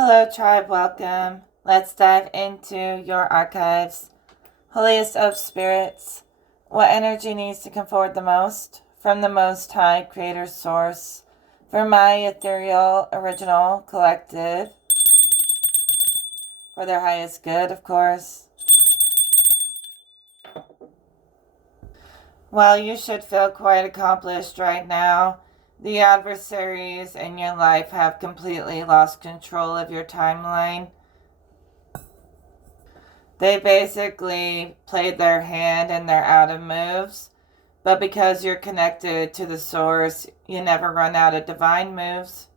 Hello, tribe. Welcome. Let's dive into your archives. Holiest of spirits. What energy needs to come forward the most? From the Most High Creator Source. For my ethereal, original, collective. For their highest good, of course. Well, you should feel quite accomplished right now. The adversaries in your life have completely lost control of your timeline. They basically played their hand and they're out of moves. But because you're connected to the source, you never run out of divine moves.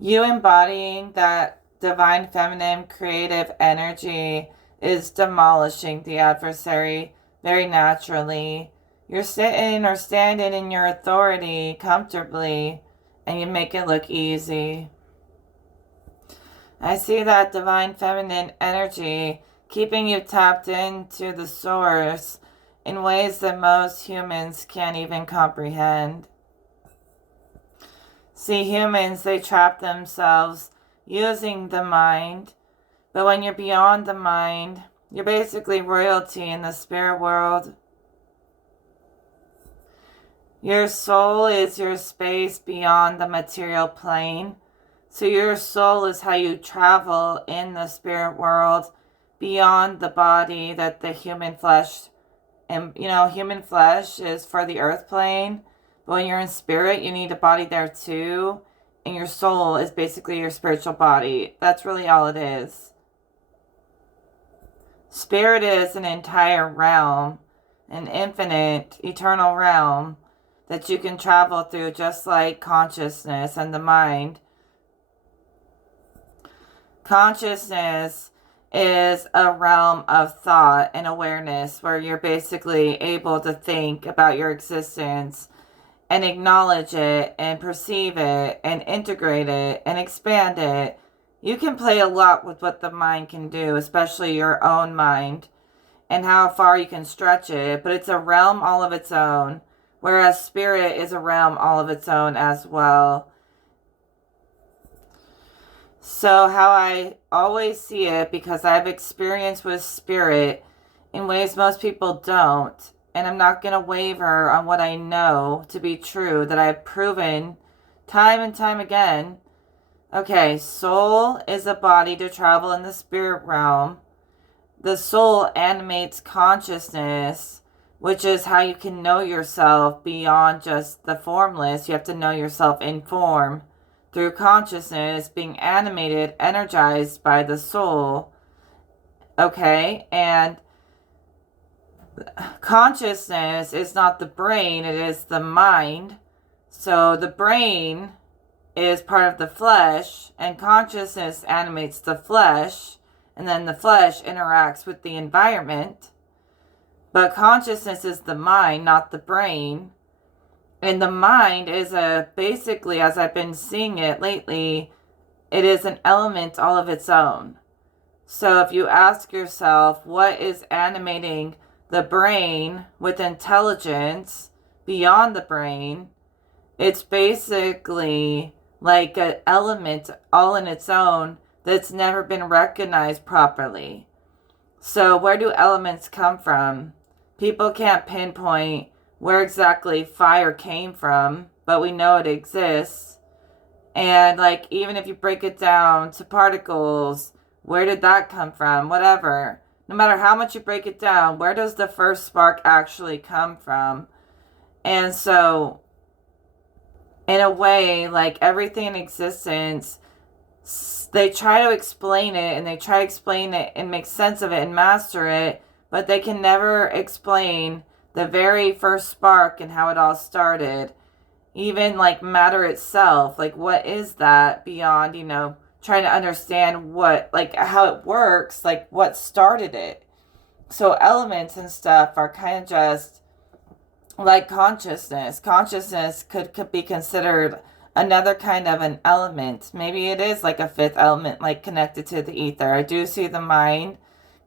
You embodying that divine feminine creative energy is demolishing the adversary very naturally. You're sitting or standing in your authority comfortably, and you make it look easy. I see that divine feminine energy keeping you tapped into the source in ways that most humans can't even comprehend. See, humans, they trap themselves using the mind, but when you're beyond the mind, you're basically royalty in the spirit world. Your soul is your space beyond the material plane. So your soul is how you travel in the spirit world beyond the body that the human flesh, and human flesh is for the earth plane. But when you're in spirit, you need a body there too. And your soul is basically your spiritual body. That's really all it is. Spirit is an entire realm, an infinite, eternal realm that you can travel through just like consciousness and the mind. Consciousness is a realm of thought and awareness where you're basically able to think about your existence and acknowledge it and perceive it and integrate it and expand it. You can play a lot with what the mind can do, especially your own mind, and how far you can stretch it, but it's a realm all of its own, whereas spirit is a realm all of its own as well. So how I always see it, because I've experienced with spirit in ways most people don't, and I'm not going to waver on what I know to be true, that I've proven time and time again. Okay, soul is a body to travel in the spirit realm. The soul animates consciousness, which is how you can know yourself beyond just the formless. You have to know yourself in form through consciousness being animated, energized by the soul. Okay, and consciousness is not the brain, it is the mind. So the brain is part of the flesh, and consciousness animates the flesh, and then the flesh interacts with the environment. But consciousness is the mind, not the brain. And the mind is basically, as I've been seeing it lately, it is an element all of its own. So if you ask yourself, what is animating the brain with intelligence beyond the brain, it's basically like an element all in its own that's never been recognized properly. So where do elements come from? People can't pinpoint where exactly fire came from, but we know it exists. And like, even if you break it down to particles, where did that come from? Whatever. No matter how much you break it down, where does the first spark actually come from? And so, in a way, like everything in existence, they try to explain it, and they try to explain it and make sense of it and master it, but they can never explain the very first spark and how it all started. Even like matter itself, like what is that beyond, trying to understand what, like how it works, like what started it. So elements and stuff are kind of just like consciousness. Consciousness could be considered another kind of an element. Maybe it is like a fifth element, like connected to the ether. I do see the mind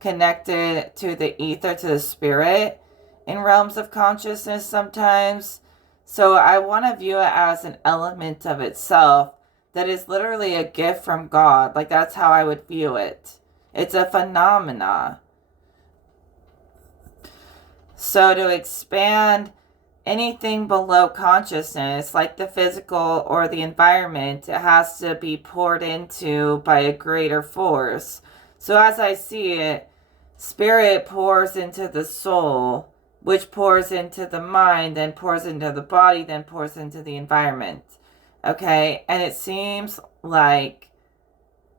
connected to the ether, to the spirit, in realms of consciousness sometimes. So I want to view it as an element of itself, that is literally a gift from God. Like, that's how I would view it. It's a phenomena. So to expand anything below consciousness, like the physical or the environment, it has to be poured into by a greater force. So as I see it, spirit pours into the soul, which pours into the mind, then pours into the body, then pours into the environment. Okay, and it seems like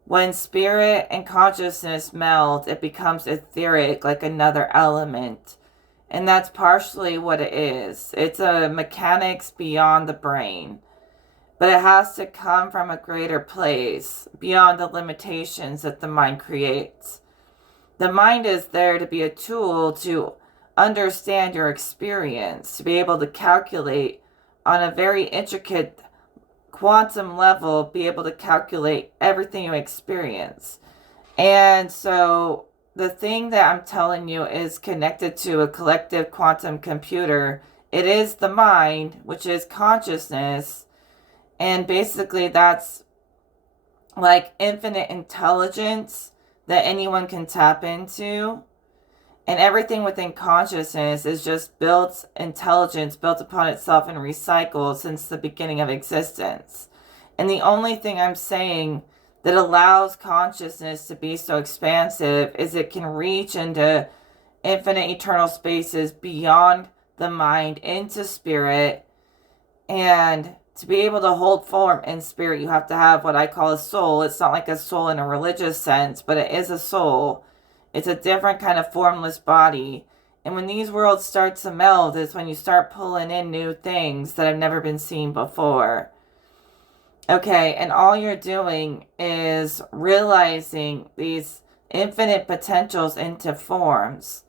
when spirit and consciousness meld, it becomes etheric, like another element. And that's partially what it is. It's a mechanics beyond the brain. But it has to come from a greater place, beyond the limitations that the mind creates. The mind is there to be a tool to understand your experience, to be able to calculate on a very intricate quantum level, be able to calculate everything you experience. And so the thing that I'm telling you is connected to a collective quantum computer. It is the mind, which is consciousness. And basically that's like infinite intelligence that anyone can tap into. And everything within consciousness is just built intelligence, built upon itself and recycled since the beginning of existence. And the only thing I'm saying that allows consciousness to be so expansive is it can reach into infinite eternal spaces beyond the mind into spirit. And to be able to hold form in spirit, you have to have what I call a soul. It's not like a soul in a religious sense, but it is a soul. It's a different kind of formless body. And when these worlds start to meld is when you start pulling in new things that have never been seen before. Okay, and all you're doing is realizing these infinite potentials into forms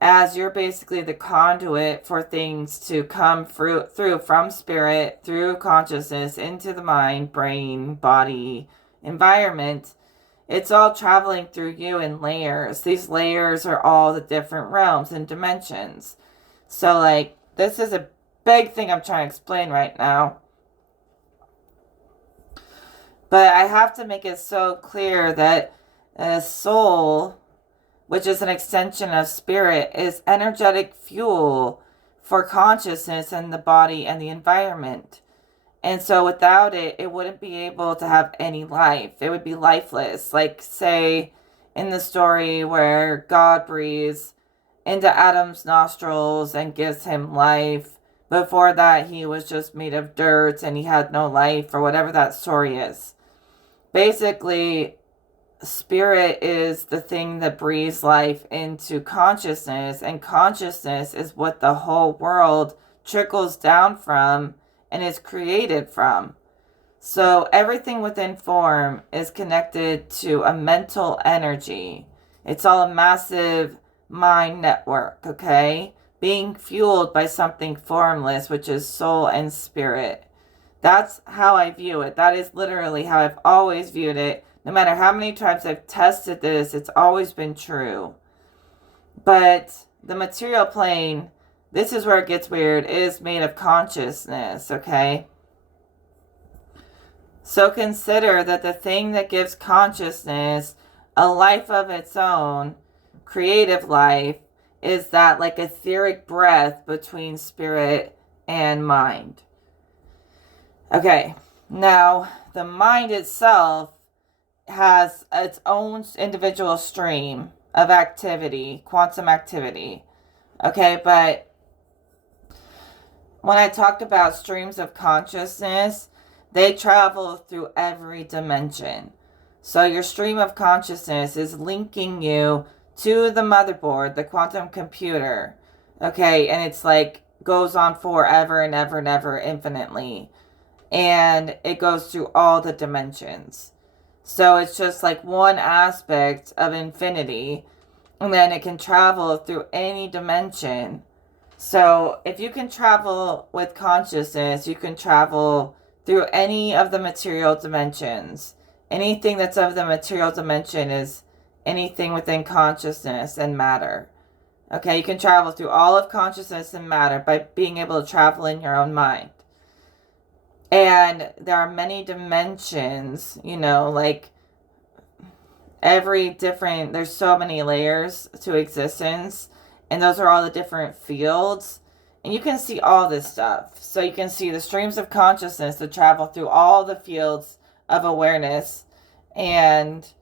as you're basically the conduit for things to come through from spirit, through consciousness, into the mind, brain, body, environment. It's all traveling through you in layers. These layers are all the different realms and dimensions. So, like, this is a big thing I'm trying to explain right now. But I have to make it so clear that a soul, which is an extension of spirit, is energetic fuel for consciousness and the body and the environment. And so without it, it wouldn't be able to have any life. It would be lifeless. Like, say, in the story where God breathes into Adam's nostrils and gives him life. Before that, he was just made of dirt and he had no life, or whatever that story is. Basically, spirit is the thing that breathes life into consciousness, and consciousness is what the whole world trickles down from and is created from. So everything within form is connected to a mental energy. It's all a massive mind network, okay? Being fueled by something formless, which is soul and spirit. That's how I view it. That is literally how I've always viewed it. No matter how many times I've tested this, it's always been true. But the material plane, this is where it gets weird, is made of consciousness, okay? So consider that the thing that gives consciousness a life of its own, creative life, is that like etheric breath between spirit and mind. Okay, now the mind itself has its own individual stream of activity, quantum activity. Okay, but when I talked about streams of consciousness, they travel through every dimension. So your stream of consciousness is linking you to the motherboard, the quantum computer. Okay, and it's like goes on forever and ever and ever infinitely. And it goes through all the dimensions. So it's just like one aspect of infinity, and then it can travel through any dimension. So if you can travel with consciousness, you can travel through any of the material dimensions. Anything that's of the material dimension is anything within consciousness and matter. Okay, you can travel through all of consciousness and matter by being able to travel in your own mind. And there are many dimensions, like there's so many layers to existence, and those are all the different fields. And you can see all this stuff. So you can see the streams of consciousness that travel through all the fields of awareness. And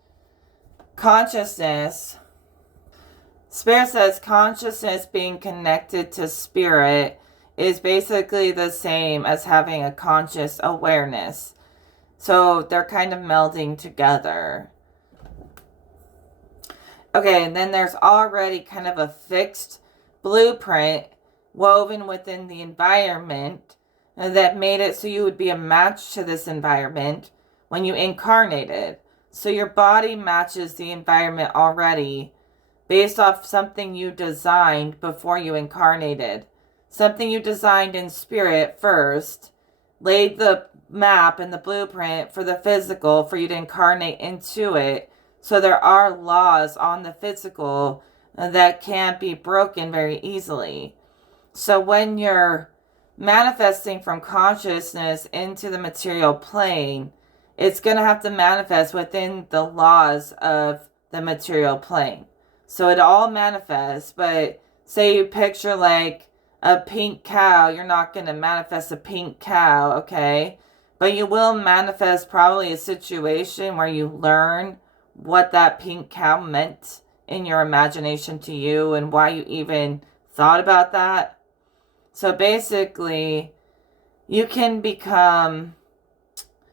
consciousness, Spirit says consciousness being connected to spirit is basically the same as having a conscious awareness. So they're kind of melding together. Okay, and then there's already kind of a fixed blueprint woven within the environment that made it so you would be a match to this environment when you incarnated. So your body matches the environment already based off something you designed before you incarnated. Something you designed in spirit first, laid the map and the blueprint for the physical for you to incarnate into it. So there are laws on the physical that can't be broken very easily. So when you're manifesting from consciousness into the material plane, it's going to have to manifest within the laws of the material plane. So it all manifests, but say you picture like a pink cow, you're not going to manifest a pink cow, okay? But you will manifest probably a situation where you learn what that pink cow meant in your imagination to you and why you even thought about that. So basically, you're going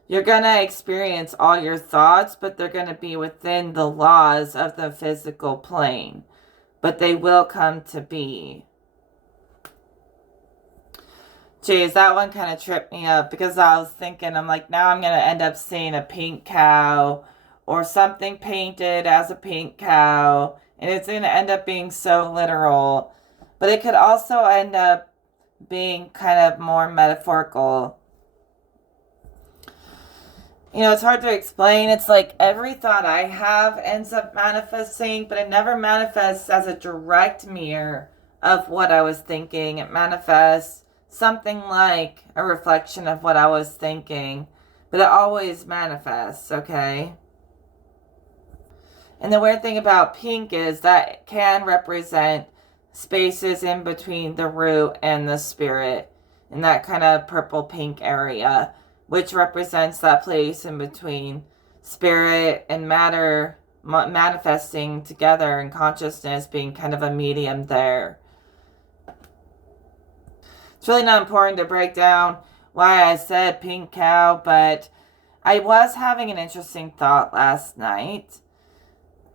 to experience all your thoughts, but they're going to be within the laws of the physical plane. But they will come to be. Geez, that one kind of tripped me up because I was thinking, I'm like, now I'm going to end up seeing a pink cow or something painted as a pink cow, and it's going to end up being so literal. But it could also end up being kind of more metaphorical. It's hard to explain. It's like every thought I have ends up manifesting, but it never manifests as a direct mirror of what I was thinking. It manifests something like a reflection of what I was thinking, but it always manifests, okay? And the weird thing about pink is that it can represent spaces in between the root and the spirit, in that kind of purple pink area, which represents that place in between spirit and matter manifesting together, and consciousness being kind of a medium there. It's really not important to break down why I said pink cow, but I was having an interesting thought last night.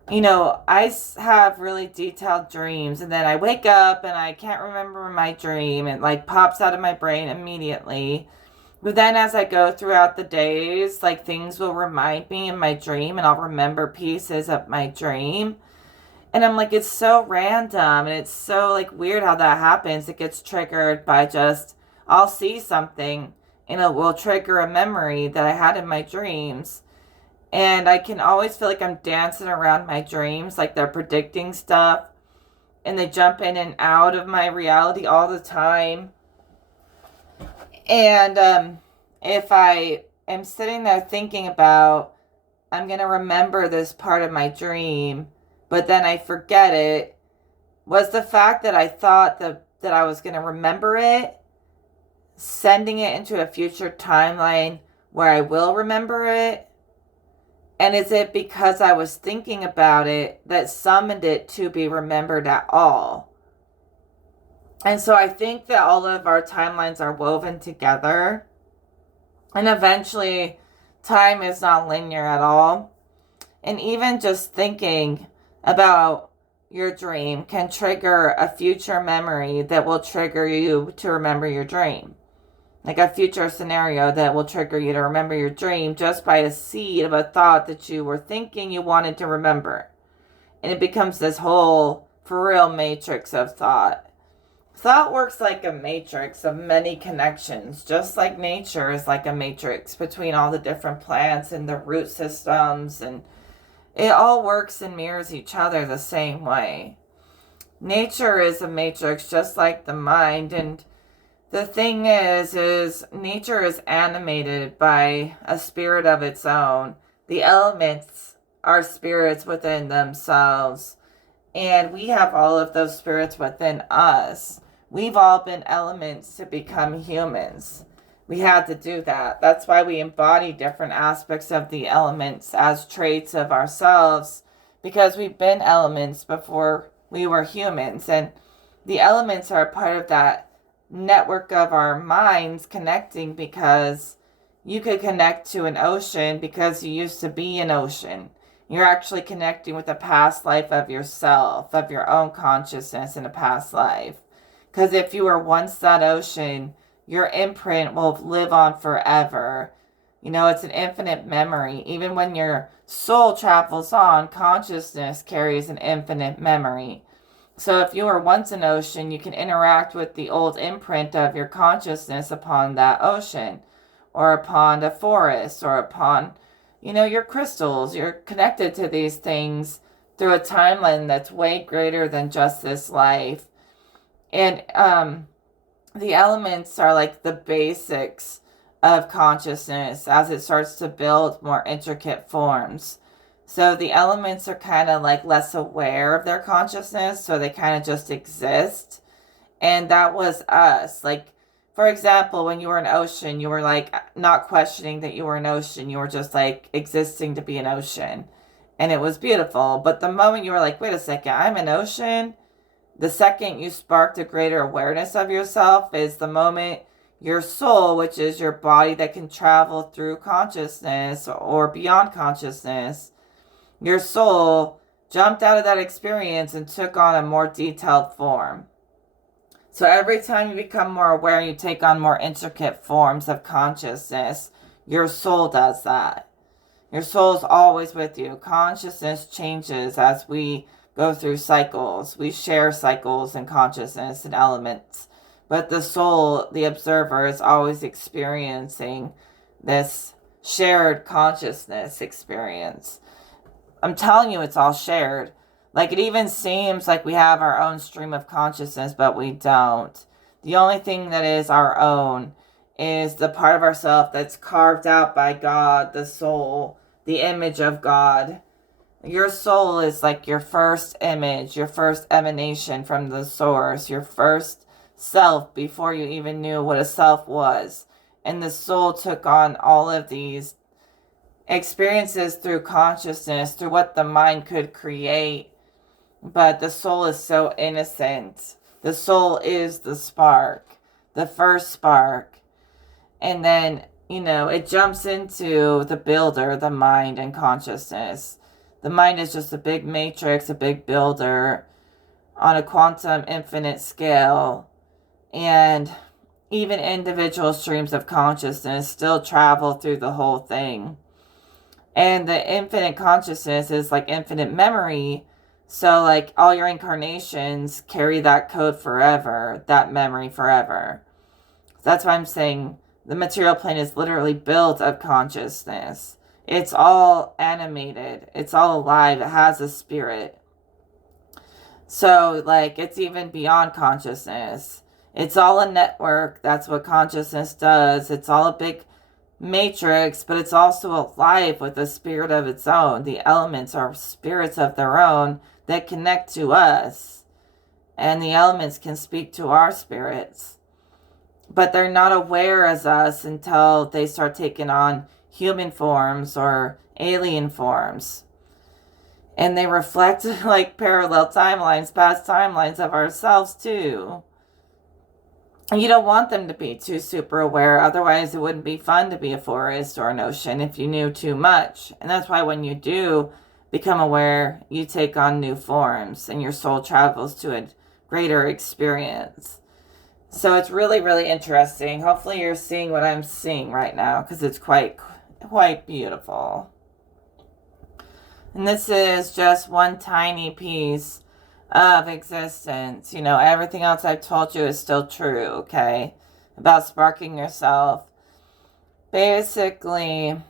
I have really detailed dreams, and then I wake up and I can't remember my dream. It like pops out of my brain immediately. But then as I go throughout the days, like things will remind me in my dream, and I'll remember pieces of my dream. And I'm like, it's so random, and it's so like weird how that happens. It gets triggered by I'll see something and it will trigger a memory that I had in my dreams. And I can always feel like I'm dancing around my dreams, like they're predicting stuff, and they jump in and out of my reality all the time. And if I am sitting there thinking about, I'm going to remember this part of my dream, but then I forget it, was the fact that I thought that I was going to remember it, sending it into a future timeline where I will remember it? And is it because I was thinking about it that summoned it to be remembered at all? And so I think that all of our timelines are woven together. And eventually, time is not linear at all. And even just thinking about your dream can trigger a future memory that will trigger you to remember your dream. Like a future scenario that will trigger you to remember your dream just by a seed of a thought that you were thinking you wanted to remember. And it becomes this whole, for real, matrix of thought. Thought works like a matrix of many connections, just like nature is like a matrix between all the different plants and the root systems, and it all works and mirrors each other the same way. Nature is a matrix just like the mind, and The thing is nature is animated by a spirit of its own. The elements are spirits within themselves, and we have all of those spirits within us. We've all been elements to become humans. We had to do that. That's why we embody different aspects of the elements as traits of ourselves, because we've been elements before we were humans. And the elements are a part of that network of our minds connecting, because you could connect to an ocean because you used to be an ocean. You're actually connecting with a past life of yourself, of your own consciousness in a past life. Because if you were once that ocean, your imprint will live on forever. You know, it's an infinite memory. Even when your soul travels on, consciousness carries an infinite memory. So if you were once an ocean, you can interact with the old imprint of your consciousness upon that ocean, or upon a forest, or upon, your crystals. You're connected to these things through a timeline that's way greater than just this life. And the elements are like the basics of consciousness as it starts to build more intricate forms. So the elements are kind of like less aware of their consciousness, so they kind of just exist. And that was us. Like, for example, when you were an ocean, you were like not questioning that you were an ocean. You were just like existing to be an ocean. And it was beautiful. But the moment you were like, wait a second, I'm an ocean, the second you sparked a greater awareness of yourself is the moment your soul, which is your body that can travel through consciousness or beyond consciousness, your soul jumped out of that experience and took on a more detailed form. So every time you become more aware, you take on more intricate forms of consciousness. Your soul does that. Your soul is always with you. Consciousness changes as we go through cycles. We share cycles in consciousness and elements. But the soul, the observer, is always experiencing this shared consciousness experience. I'm telling you, it's all shared. Like, it even seems like we have our own stream of consciousness, but we don't. The only thing that is our own is the part of ourself that's carved out by God, the soul, the image of God. Your soul is like your first image, your first emanation from the source, your first self before you even knew what a self was. And the soul took on all of these experiences through consciousness, through what the mind could create. But the soul is so innocent. The soul is the spark, the first spark. And then, it jumps into the builder, the mind and consciousness. The mind is just a big matrix, a big builder on a quantum infinite scale. And even individual streams of consciousness still travel through the whole thing. And the infinite consciousness is like infinite memory. So like all your incarnations carry that code forever, that memory forever. That's why I'm saying the material plane is literally built of consciousness. It's all animated. It's all alive. It has a spirit. So like it's even beyond consciousness. It's all a network. That's what consciousness does. It's all a big matrix, but it's also alive with a spirit of its own. The elements are spirits of their own that connect to us, and the elements can speak to our spirits, but they're not aware as us until they start taking on human forms or alien forms, and they reflect like parallel timelines, past timelines of ourselves too. And you don't want them to be too super aware. Otherwise, it wouldn't be fun to be a forest or an ocean if you knew too much. And that's why when you do become aware, you take on new forms and your soul travels to a greater experience. So it's really, really interesting. Hopefully you're seeing what I'm seeing right now, because it's quite beautiful. And this is just one tiny piece of existence. Everything else I've told you is still true, okay? About sparking yourself. Basically,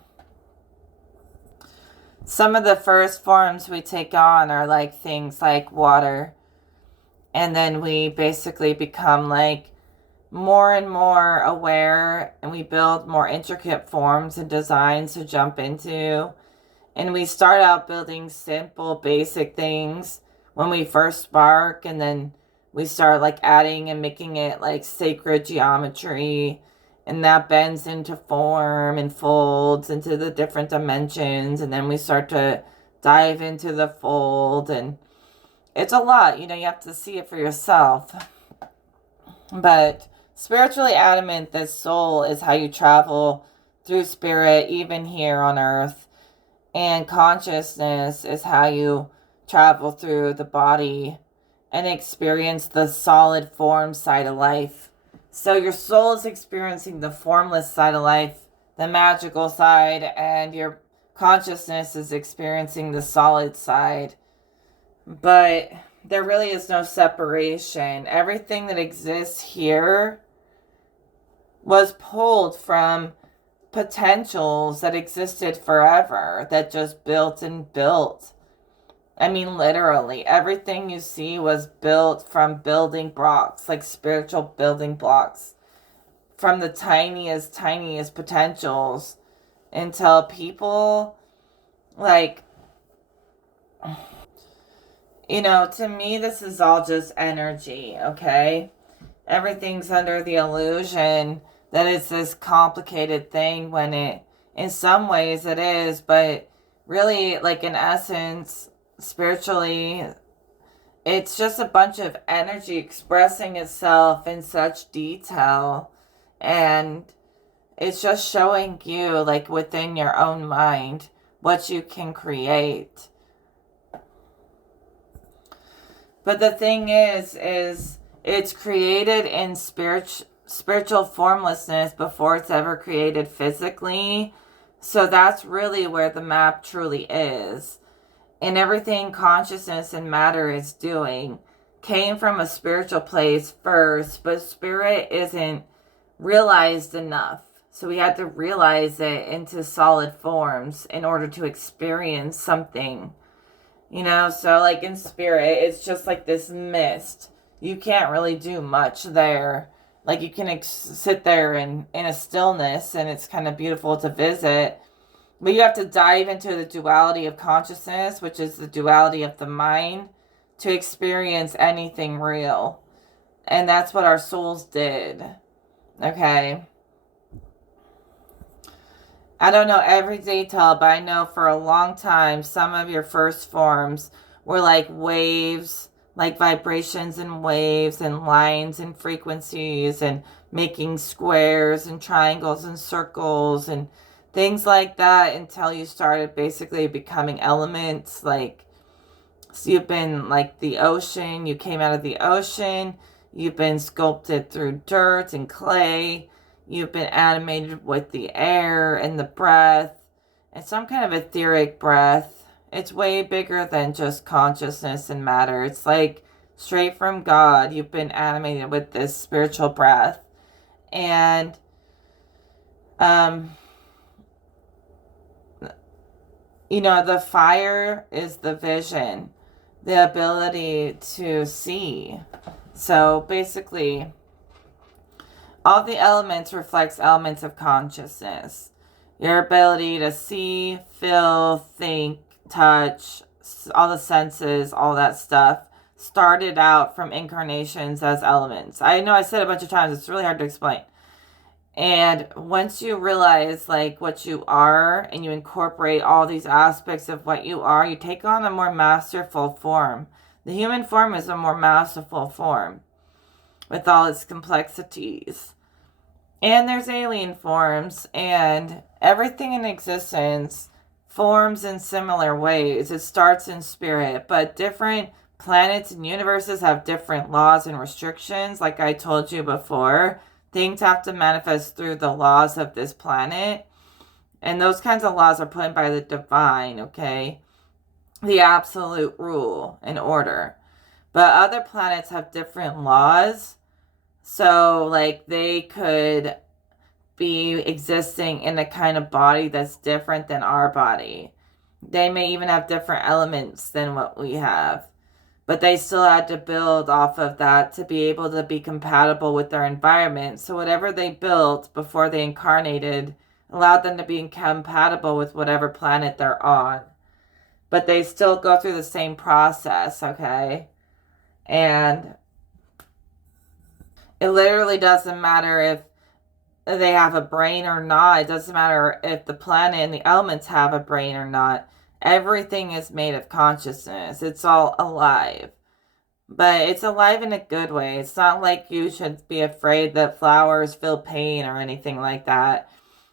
some of the first forms we take on are like things like water. And then we basically become like more and more aware, and we build more intricate forms and designs to jump into. And we start out building simple, basic things when we first spark, and then we start like adding and making it like sacred geometry, and that bends into form and folds into the different dimensions, and then we start to dive into the fold, and it's a lot, you have to see it for yourself. But spiritually adamant that soul is how you travel through spirit, even here on earth, and consciousness is how you travel through the body and experience the solid form side of life. So your soul is experiencing the formless side of life, the magical side, and your consciousness is experiencing the solid side. But there really is no separation. Everything that exists here was pulled from potentials that existed forever, that just built and built. I mean, literally, everything you see was built from building blocks, like spiritual building blocks, from the tiniest potentials until people, like, to me, this is all just energy, okay? Everything's under the illusion that it's this complicated thing when in some ways it is, but really, like, in essence, spiritually, it's just a bunch of energy expressing itself in such detail, and it's just showing you, like, within your own mind, what you can create. But the thing is it's created in spiritual formlessness before it's ever created physically. So that's really where the map truly is. And everything consciousness and matter is doing came from a spiritual place first, but spirit isn't realized enough. So we had to realize it into solid forms in order to experience something. So like in spirit, it's just like this mist. You can't really do much there. Like you can sit there in a stillness, and it's kind of beautiful to visit. But you have to dive into the duality of consciousness, which is the duality of the mind, to experience anything real. And that's what our souls did. Okay? I don't know every detail, but I know for a long time, some of your first forms were like waves, like vibrations and waves and lines and frequencies, and making squares and triangles and circles and things like that, until you started basically becoming elements. Like, so you've been like the ocean, you came out of the ocean, you've been sculpted through dirt and clay. You've been animated with the air and the breath, and some kind of etheric breath. It's way bigger than just consciousness and matter. It's like straight from God. You've been animated with this spiritual breath. And the fire is the vision, the ability to see. So basically, all the elements reflects elements of consciousness. Your ability to see, feel, think, touch, all the senses, all that stuff, started out from incarnations as elements. I know I said it a bunch of times. It's really hard to explain. And once you realize like what you are, and you incorporate all these aspects of what you are, you take on a more masterful form. The human form is a more masterful form with all its complexities. And there's alien forms, and everything in existence forms in similar ways. It starts in spirit, but different planets and universes have different laws and restrictions. Like I told you before, things have to manifest through the laws of this planet, and those kinds of laws are put in by the divine, okay? The absolute rule and order. But other planets have different laws. So, like, they could be existing in a kind of body that's different than our body. They may even have different elements than what we have. but they still had to build off of that to be able to be compatible with their environment. So whatever they built before they incarnated allowed them to be compatible with whatever planet they're on. But they still go through the same process, okay? And it literally doesn't matter if they have a brain or not. It doesn't matter if the planet and the elements have a brain or not. Everything is made of consciousness. It's all alive. But it's alive in a good way. It's not like you should be afraid that flowers feel pain or anything like that.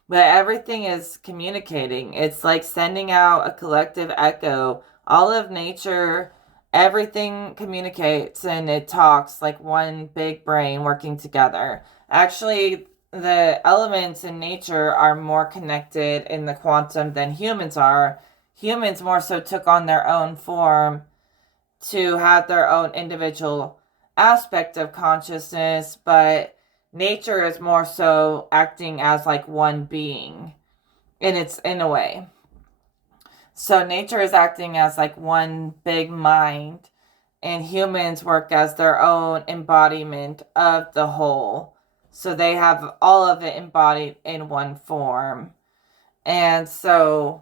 But everything is communicating. It's like sending out a collective echo. All of nature, everything communicates and it talks like one big brain working together. Actually, the elements in nature are more connected in the quantum than humans are. Humans more so took on their own form to have their own individual aspect of consciousness, but nature is more so acting as like one being in a way. So nature is acting as like one big mind, and humans work as their own embodiment of the whole. So they have all of it embodied in one form. And so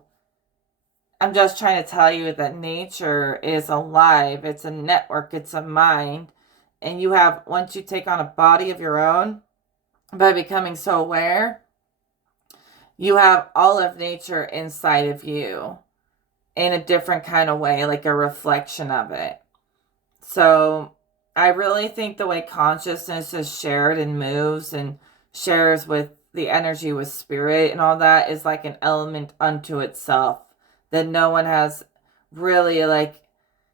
I'm just trying to tell you that nature is alive. It's a network. It's a mind. And you have, once you take on a body of your own, by becoming so aware, you have all of nature inside of you in a different kind of way, like a reflection of it. So I really think the way consciousness is shared and moves and shares with the energy with spirit and all that is like an element unto itself that no one has really like,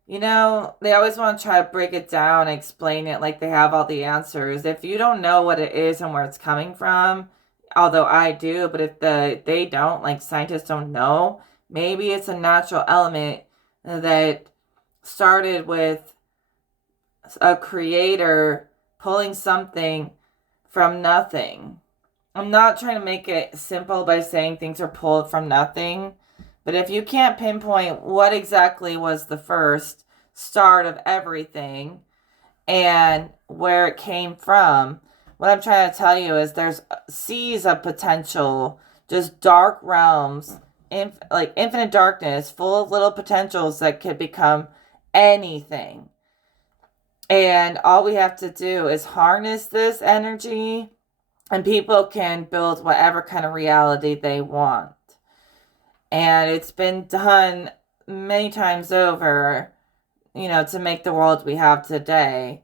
they always want to try to break it down and explain it like they have all the answers. If you don't know what it is and where it's coming from, although I do, but if they don't, like scientists don't know, maybe it's a natural element that started with a creator pulling something from nothing. I'm not trying to make it simple by saying things are pulled from nothing. But if you can't pinpoint what exactly was the first start of everything and where it came from, what I'm trying to tell you is there's seas of potential, just dark realms, like infinite darkness, full of little potentials that could become anything. And all we have to do is harness this energy, and people can build whatever kind of reality they want. And it's been done many times over, to make the world we have today.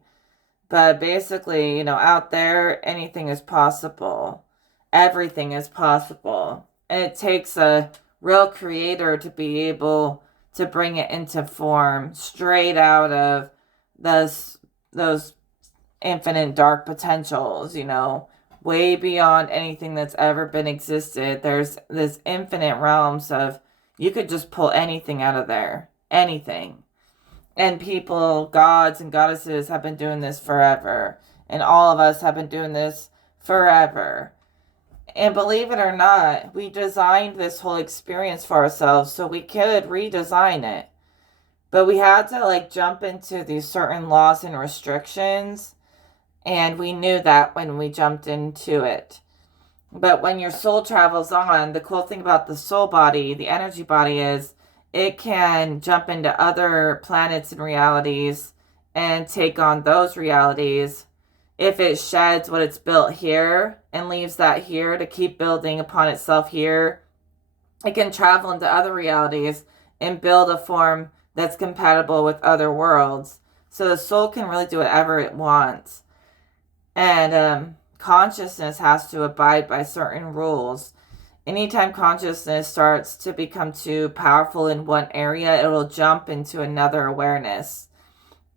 But basically, out there, anything is possible. Everything is possible. And it takes a real creator to be able to bring it into form straight out of those infinite dark potentials, way beyond anything that's ever been existed. There's this infinite realms of, you could just pull anything out of there. Anything. And people, gods and goddesses have been doing this forever. And all of us have been doing this forever. And believe it or not, we designed this whole experience for ourselves so we could redesign it. But we had to jump into these certain laws and restrictions. And we knew that when we jumped into it. But when your soul travels on, the cool thing about the soul body, the energy body, is it can jump into other planets and realities and take on those realities. If it sheds what it's built here and leaves that here to keep building upon itself here, it can travel into other realities and build a form that's compatible with other worlds. So the soul can really do whatever it wants. And consciousness has to abide by certain rules. Anytime consciousness starts to become too powerful in one area, it will jump into another awareness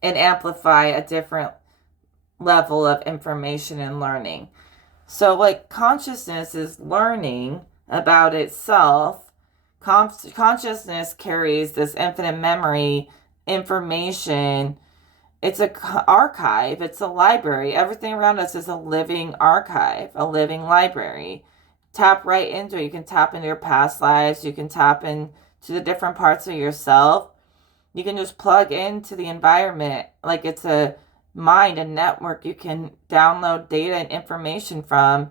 and amplify a different level of information and learning. So what consciousness is learning about itself, consciousness carries this infinite memory information. It's an archive. It's a library. Everything around us is a living archive, a living library. Tap right into it. You can tap into your past lives. You can tap into the different parts of yourself. You can just plug into the environment like it's a mind, a network you can download data and information from.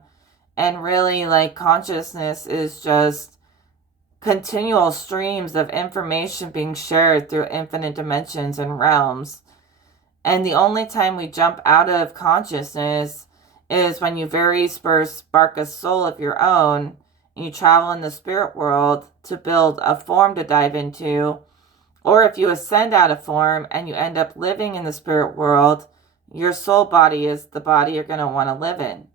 And really, like, consciousness is just continual streams of information being shared through infinite dimensions and realms. And the only time we jump out of consciousness is when you very first spark a soul of your own and you travel in the spirit world to build a form to dive into. Or if you ascend out of form and you end up living in the spirit world, your soul body is the body you're going to want to live in.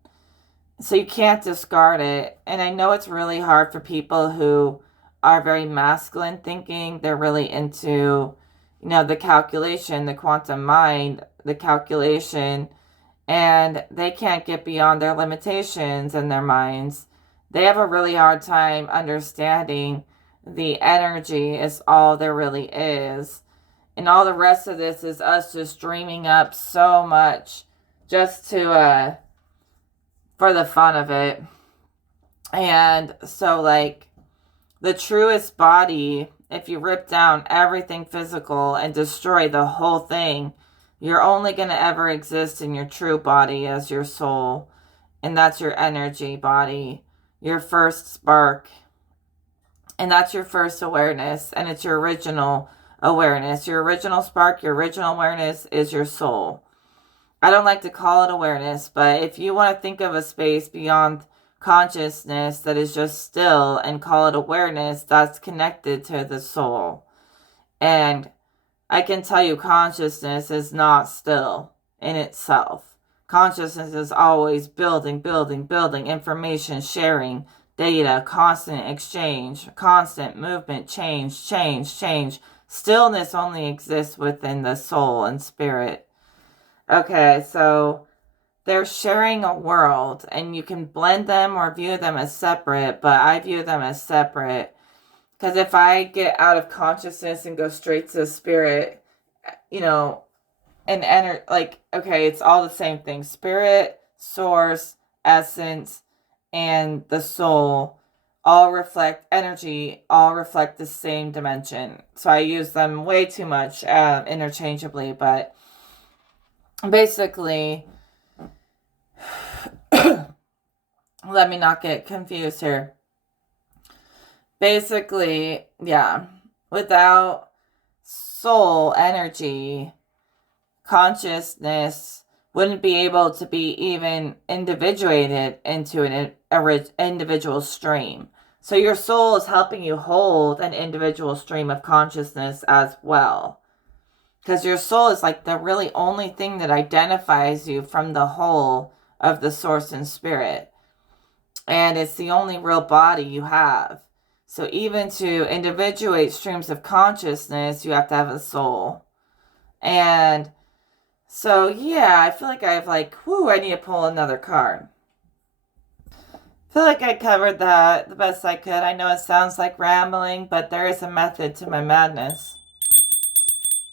So you can't discard it. And I know it's really hard for people who are very masculine thinking. They're really into, the calculation, the quantum mind, the calculation, and they can't get beyond their limitations in their minds. They have a really hard time understanding the energy is all there really is. And all the rest of this is us just dreaming up so much just to, for the fun of it. And so, like, the truest body, if you rip down everything physical and destroy the whole thing, you're only going to ever exist in your true body as your soul. And that's your energy body, your first spark. And that's your first awareness. And it's your original awareness. Your original spark, your original awareness is your soul. I don't like to call it awareness, but if you want to think of a space beyond consciousness that is just still and call it awareness, that's connected to the soul. And I can tell you consciousness is not still in itself. Consciousness is always building, information sharing, data, constant exchange, constant movement, change. Stillness only exists within the soul and spirit. Okay, so they're sharing a world, and you can blend them or view them as separate, but I view them as separate. Because if I get out of consciousness and go straight to spirit, and enter, like, okay, it's all the same thing. Spirit, source, essence, and the soul all reflect energy, all reflect the same dimension. So I use them way too much interchangeably, but basically, let me not get confused here. Basically, yeah, without soul energy, consciousness wouldn't be able to be even individuated into an individual stream. So your soul is helping you hold an individual stream of consciousness as well. Because your soul is like the really only thing that identifies you from the whole of the source and spirit. And it's the only real body you have. So even to individuate streams of consciousness, you have to have a soul. And so, yeah, I feel like I have I need to pull another card. I feel like I covered that the best I could. I know it sounds like rambling, but there is a method to my madness.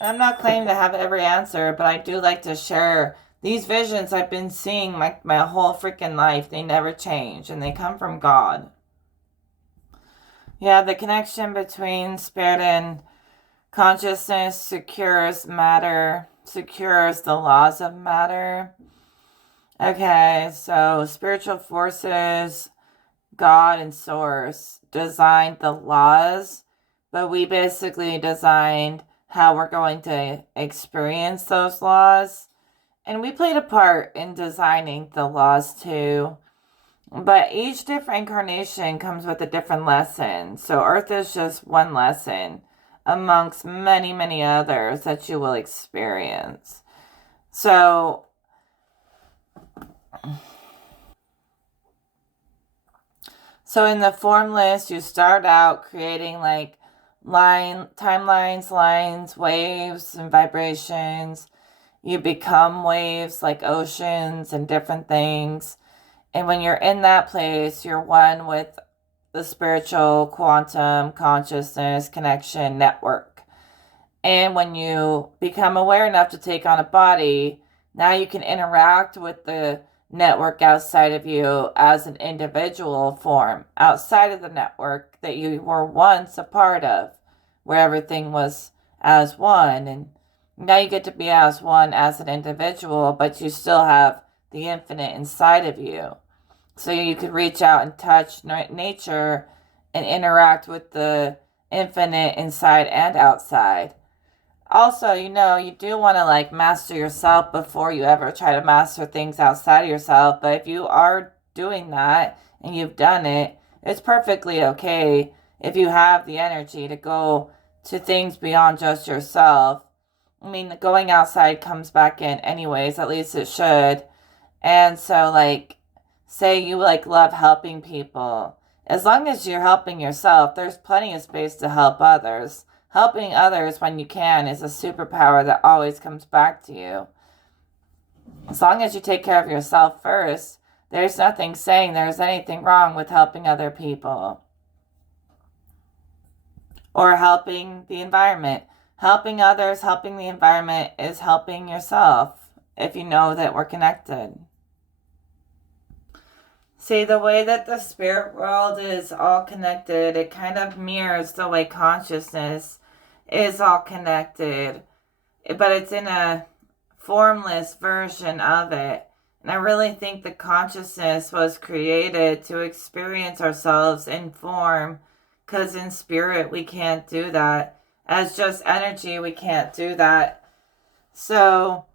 And I'm not claiming to have every answer, but I do like to share these visions I've been seeing my whole freaking life. They never change, and they come from God. Yeah, the connection between spirit and consciousness secures matter, secures the laws of matter. Okay, so spiritual forces, God and Source designed the laws, but we basically designed how we're going to experience those laws. And we played a part in designing the laws too. But each different incarnation comes with a different lesson. So Earth is just one lesson amongst many, many others that you will experience. So in the formless, you start out creating timelines, lines, waves, and vibrations. You become waves like oceans and different things. And when you're in that place, you're one with the spiritual quantum consciousness connection network. And when you become aware enough to take on a body, now you can interact with the network outside of you as an individual form, outside of the network that you were once a part of, where everything was as one. And now you get to be as one as an individual, but you still have the infinite inside of you. So you could reach out and touch nature and interact with the infinite inside and outside. Also, you do want to like master yourself before you ever try to master things outside of yourself. But if you are doing that and you've done it, it's perfectly okay if you have the energy to go to things beyond just yourself. I mean, going outside comes back in anyways, at least it should. And so, like, say you like love helping people. As long as you're helping yourself, there's plenty of space to help others. Helping others when you can is a superpower that always comes back to you. As long as you take care of yourself first, there's nothing saying there's anything wrong with helping other people. Or helping the environment. Helping others, helping the environment is helping yourself if you know that we're connected. See, the way that the spirit world is all connected, it kind of mirrors the way consciousness is all connected, but it's in a formless version of it. And I really think the consciousness was created to experience ourselves in form, because in spirit we can't do that. As just energy, we can't do that. So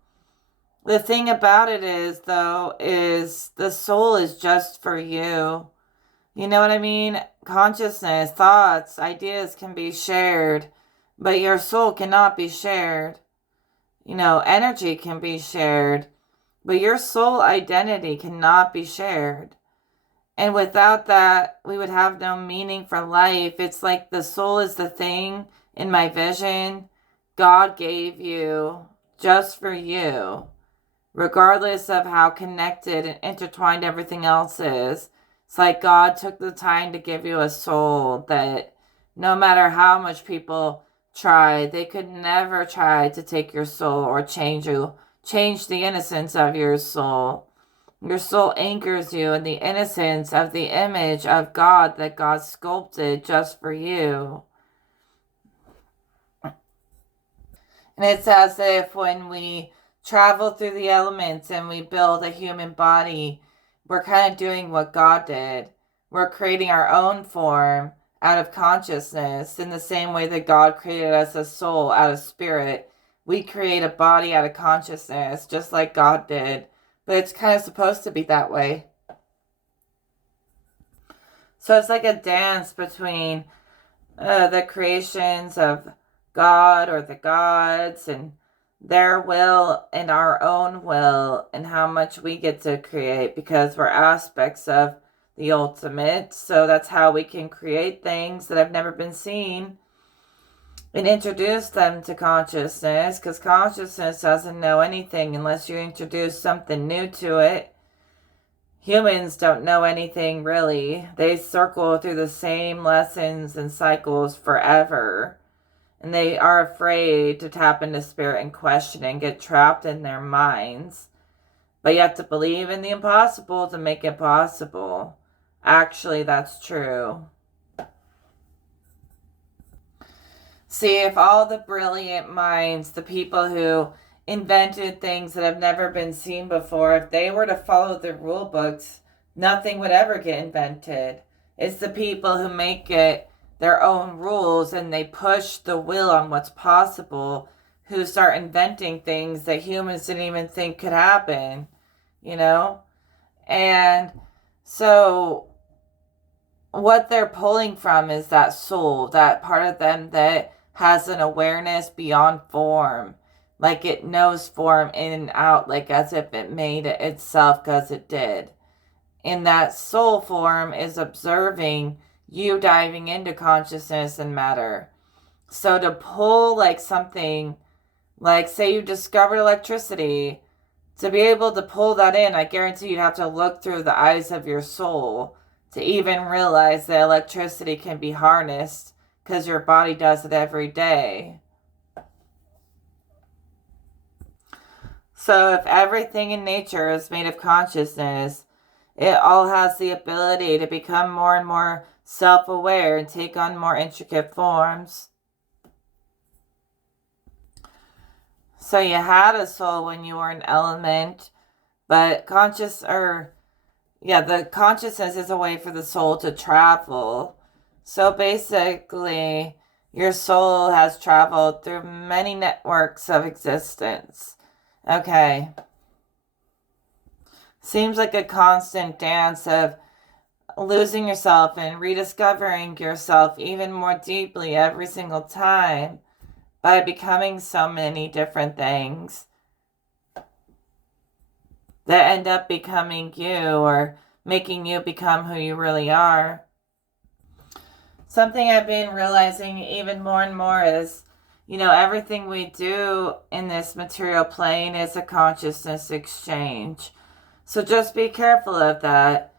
the thing about it is, though, is the soul is just for you. You know what I mean? Consciousness, thoughts, ideas can be shared, but your soul cannot be shared. Energy can be shared, but your soul identity cannot be shared. And without that, we would have no meaning for life. It's like the soul is the thing in my vision God gave you just for you, regardless of how connected and intertwined everything else is. It's like God took the time to give you a soul that no matter how much people try, they could never try to take your soul or change the innocence of your soul. Your soul anchors you in the innocence of the image of God that God sculpted just for you. And it's as if when we travel through the elements and we build a human body, we're kind of doing what God did. We're creating our own form out of consciousness in the same way that God created us a soul out of spirit. We create a body out of consciousness just like God did. But it's kind of supposed to be that way. So it's like a dance between the creations of God or the gods and their will and our own will and how much we get to create, because we're aspects of the ultimate. So that's how we can create things that have never been seen and introduce them to consciousness, because consciousness doesn't know anything unless you introduce something new to it. Humans don't know anything really. They circle through the same lessons and cycles forever. And they are afraid to tap into spirit and question and get trapped in their minds. But you have to believe in the impossible to make it possible. Actually, that's true. See, if all the brilliant minds, the people who invented things that have never been seen before, if they were to follow the rule books, nothing would ever get invented. It's the people who make it their own rules and they push the will on what's possible who start inventing things that humans didn't even think could happen, And so what they're pulling from is that soul, that part of them that has an awareness beyond form. Like it knows form in and out, like as if it made it itself because it did. And that soul form is observing you diving into consciousness and matter. So to pull like something, like say you discovered electricity, to be able to pull that in, I guarantee you have to look through the eyes of your soul to even realize that electricity can be harnessed, because your body does it every day. So if everything in nature is made of consciousness, it all has the ability to become more and more self-aware and take on more intricate forms. So you had a soul when you were an element, but the consciousness is a way for the soul to travel. So basically, your soul has traveled through many networks of existence. Okay. Seems like a constant dance of losing yourself and rediscovering yourself even more deeply every single time by becoming so many different things that end up becoming you or making you become who you really are. Something I've been realizing even more and more is, everything we do in this material plane is a consciousness exchange. So just be careful of that.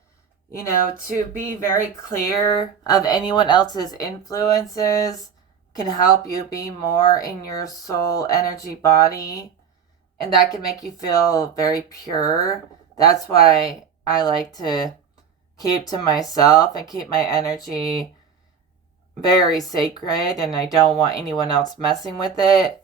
To be very clear of anyone else's influences can help you be more in your soul energy body. And that can make you feel very pure. That's why I like to keep to myself and keep my energy very sacred, and I don't want anyone else messing with it.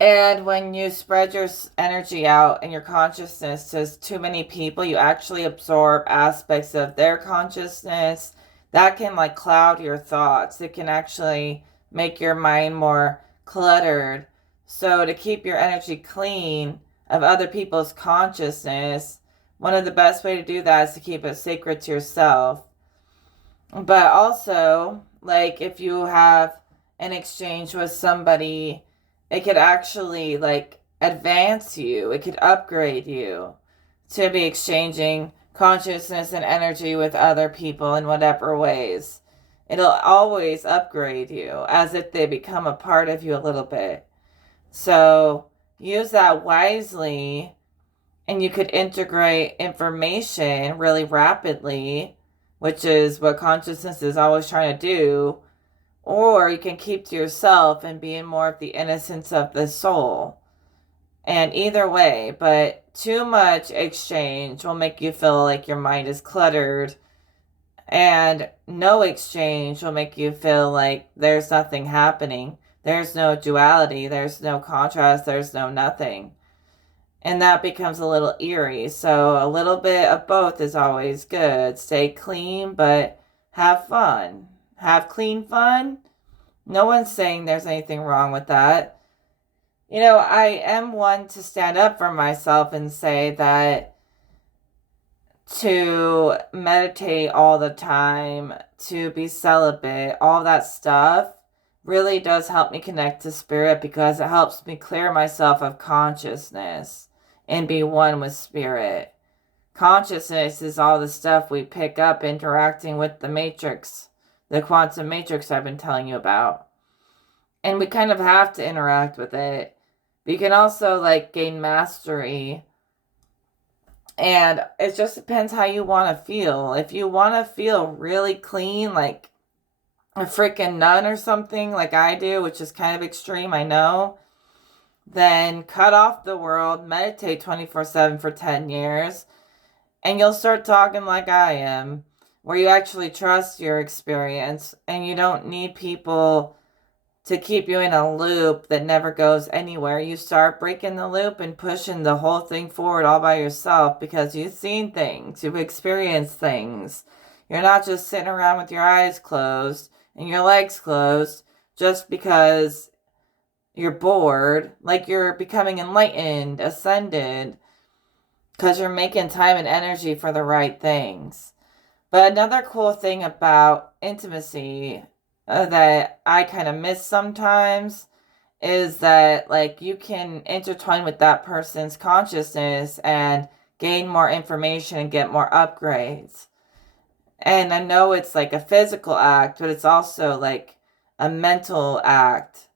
And when you spread your energy out and your consciousness to too many people, you actually absorb aspects of their consciousness. That can cloud your thoughts. It can actually make your mind more cluttered. So to keep your energy clean of other people's consciousness, one of the best way to do that is to keep it sacred to yourself. But also, if you have an exchange with somebody, it could actually advance you. It could upgrade you to be exchanging consciousness and energy with other people in whatever ways. It'll always upgrade you as if they become a part of you a little bit. So use that wisely, and you could integrate information really rapidly, which is what consciousness is always trying to do. Or you can keep to yourself and be in more of the innocence of the soul. And either way, but too much exchange will make you feel like your mind is cluttered. And no exchange will make you feel like there's nothing happening. There's no duality. There's no contrast. There's no nothing. And that becomes a little eerie. So a little bit of both is always good. Stay clean, but have fun. Have clean fun. No one's saying there's anything wrong with that. I am one to stand up for myself and say that to meditate all the time, to be celibate, all that stuff really does help me connect to spirit, because it helps me clear myself of consciousness and be one with spirit. Consciousness is all the stuff we pick up interacting with the matrix, the quantum matrix I've been telling you about. And we kind of have to interact with it. But you can also gain mastery. And it just depends how you want to feel. If you want to feel really clean, like a freaking nun or something like I do, which is kind of extreme, I know, then cut off the world, meditate 24/7 for 10 years, and you'll start talking like I am, where you actually trust your experience and you don't need people to keep you in a loop that never goes anywhere. You start breaking the loop and pushing the whole thing forward all by yourself, because you've seen things, you've experienced things. You're not just sitting around with your eyes closed and your legs closed just because you're bored. You're becoming enlightened, ascended, because you're making time and energy for the right things. But another cool thing about intimacy that I kind of miss sometimes is that you can intertwine with that person's consciousness and gain more information and get more upgrades. And I know it's a physical act, but it's also a mental act,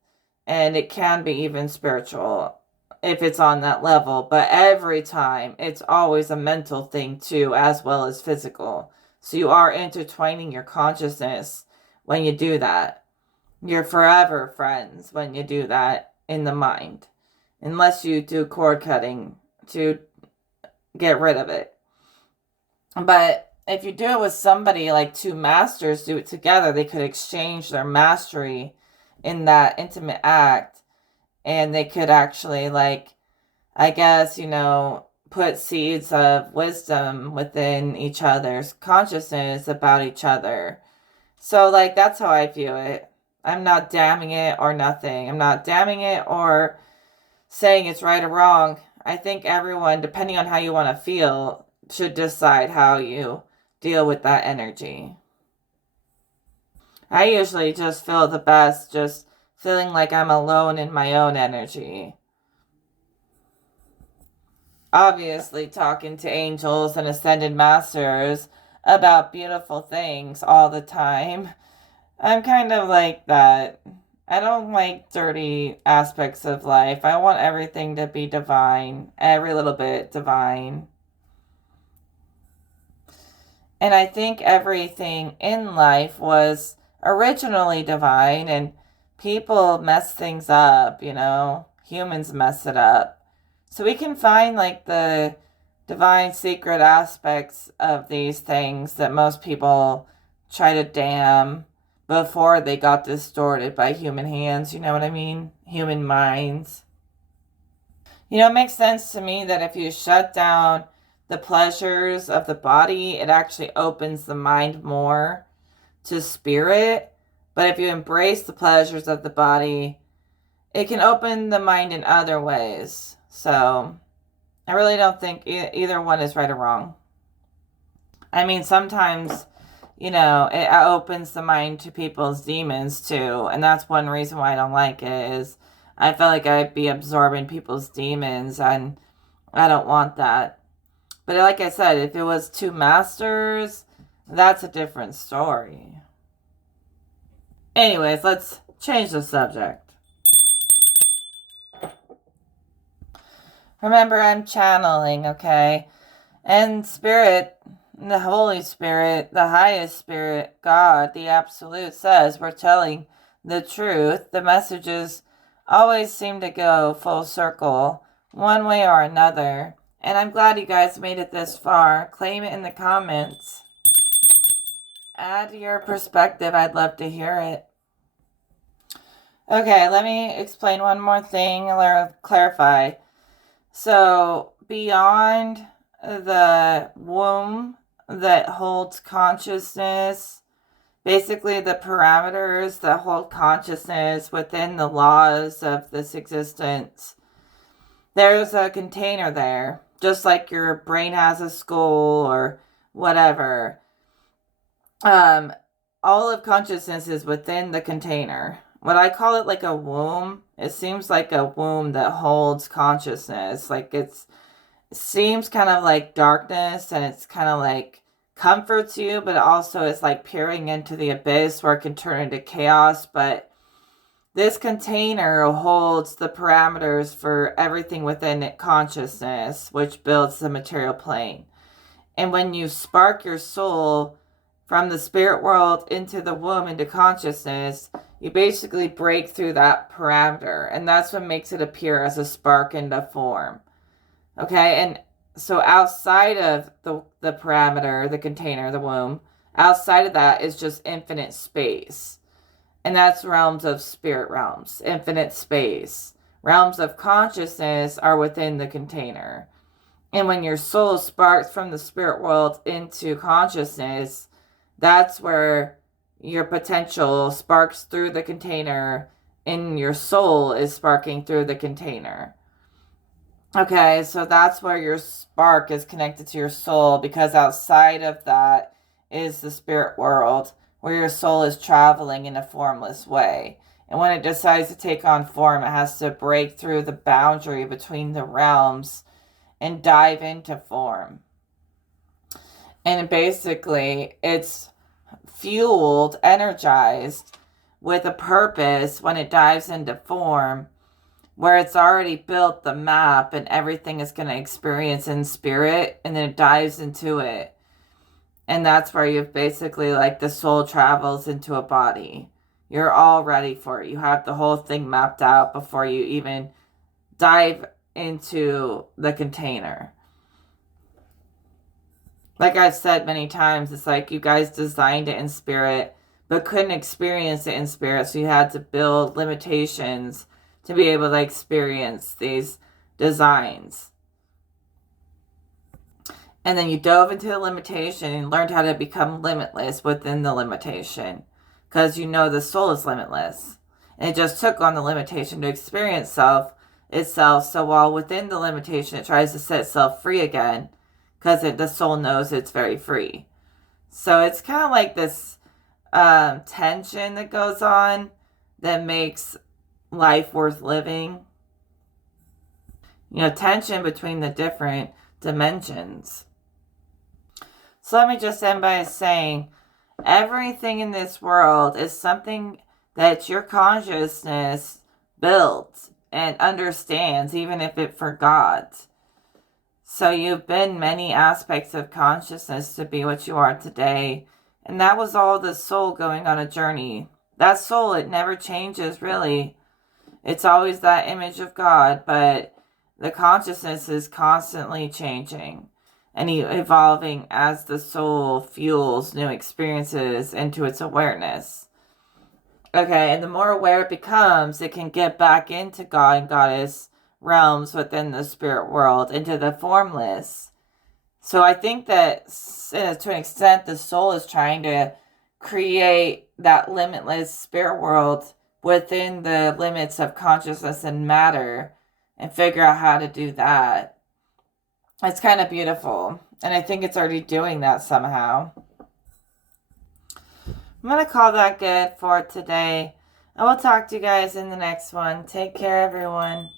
and it can be even spiritual if it's on that level. But every time it's always a mental thing too, as well as physical. So you are intertwining your consciousness when you do that. You're forever friends when you do that in the mind. Unless you do cord cutting to get rid of it. But if you do it with somebody, two masters do it together, they could exchange their mastery in that intimate act. and they could actually, like, I guess, put seeds of wisdom within each other's consciousness about each other. So, like, that's how I view it. I'm not damning it or nothing. I'm not damning it or saying it's right or wrong. I think everyone, depending on how you want to feel, should decide how you deal with that energy. I usually just feel the best just feeling like I'm alone in my own energy. Obviously, talking to angels and ascended masters about beautiful things all the time. I'm kind of like that. I don't like dirty aspects of life. I want everything to be divine, every little bit divine. And I think everything in life was originally divine, and people mess things up, Humans mess it up. So we can find like the divine secret aspects of these things that most people try to damn before they got distorted by human hands, you know what I mean? Human minds. It makes sense to me that if you shut down the pleasures of the body, it actually opens the mind more to spirit. But if you embrace the pleasures of the body, it can open the mind in other ways. So I really don't think either one is right or wrong. I mean, sometimes, it opens the mind to people's demons too. And that's one reason why I don't like it is I feel like I'd be absorbing people's demons, and I don't want that. But like I said, if it was two masters, that's a different story. Anyways, let's change the subject. Remember, I'm channeling, okay? And Spirit, the Holy Spirit, the highest Spirit, God, the Absolute, says we're telling the truth. The messages always seem to go full circle, one way or another. And I'm glad you guys made it this far. Claim it in the comments. Add your perspective. I'd love to hear it. Okay, let me explain one more thing, clarify. So, beyond the womb that holds consciousness, basically the parameters that hold consciousness within the laws of this existence, there's a container there, just like your brain has a skull or whatever. All of consciousness is within the container. What I call it like a womb, it seems like a womb that holds consciousness. Like it seems kind of like darkness, and it's kind of like comforts you, but also it's like peering into the abyss where it can turn into chaos. But this container holds the parameters for everything within it consciousness, which builds the material plane. And when you spark your soul from the spirit world into the womb, into consciousness, you basically break through that parameter. And that's what makes it appear as a spark into form. Okay, and so outside of the parameter, the container, the womb, outside of that is just infinite space. And that's realms of spirit realms, infinite space. Realms of consciousness are within the container. And when your soul sparks from the spirit world into consciousness, that's where your potential sparks through the container, and your soul is sparking through the container. Okay, so that's where your spark is connected to your soul, because outside of that is the spirit world, where your soul is traveling in a formless way. And when it decides to take on form, it has to break through the boundary between the realms and dive into form. And basically, it's fueled, energized with a purpose when it dives into form, where it's already built the map and everything is going to experience in spirit, and then it dives into it. And that's where you've basically, like, the soul travels into a body. You're all ready for it. You have the whole thing mapped out before you even dive into the container. Like I've said many times, it's like you guys designed it in spirit, but couldn't experience it in spirit, so you had to build limitations to be able to experience these designs. And then you dove into the limitation and learned how to become limitless within the limitation. Because you know the soul is limitless. And it just took on the limitation to experience itself. So while within the limitation, it tries to set itself free again. Because the soul knows it's very free. So it's kind of like this tension that goes on that makes life worth living. You know, tension between the different dimensions. So let me just end by saying, everything in this world is something that your consciousness built and understands, even if it forgot. So you've been many aspects of consciousness to be what you are today. And that was all the soul going on a journey. That soul, it never changes, really. It's always that image of God, but the consciousness is constantly changing and evolving as the soul fuels new experiences into its awareness. Okay, and the more aware it becomes, it can get back into God and Goddess realms within the spirit world, into the formless. So I think that to an extent, the soul is trying to create that limitless spirit world within the limits of consciousness and matter and figure out how to do that. It's kind of beautiful. And I think it's already doing that somehow. I'm going to call that good for today. I will talk to you guys in the next one. Take care, everyone.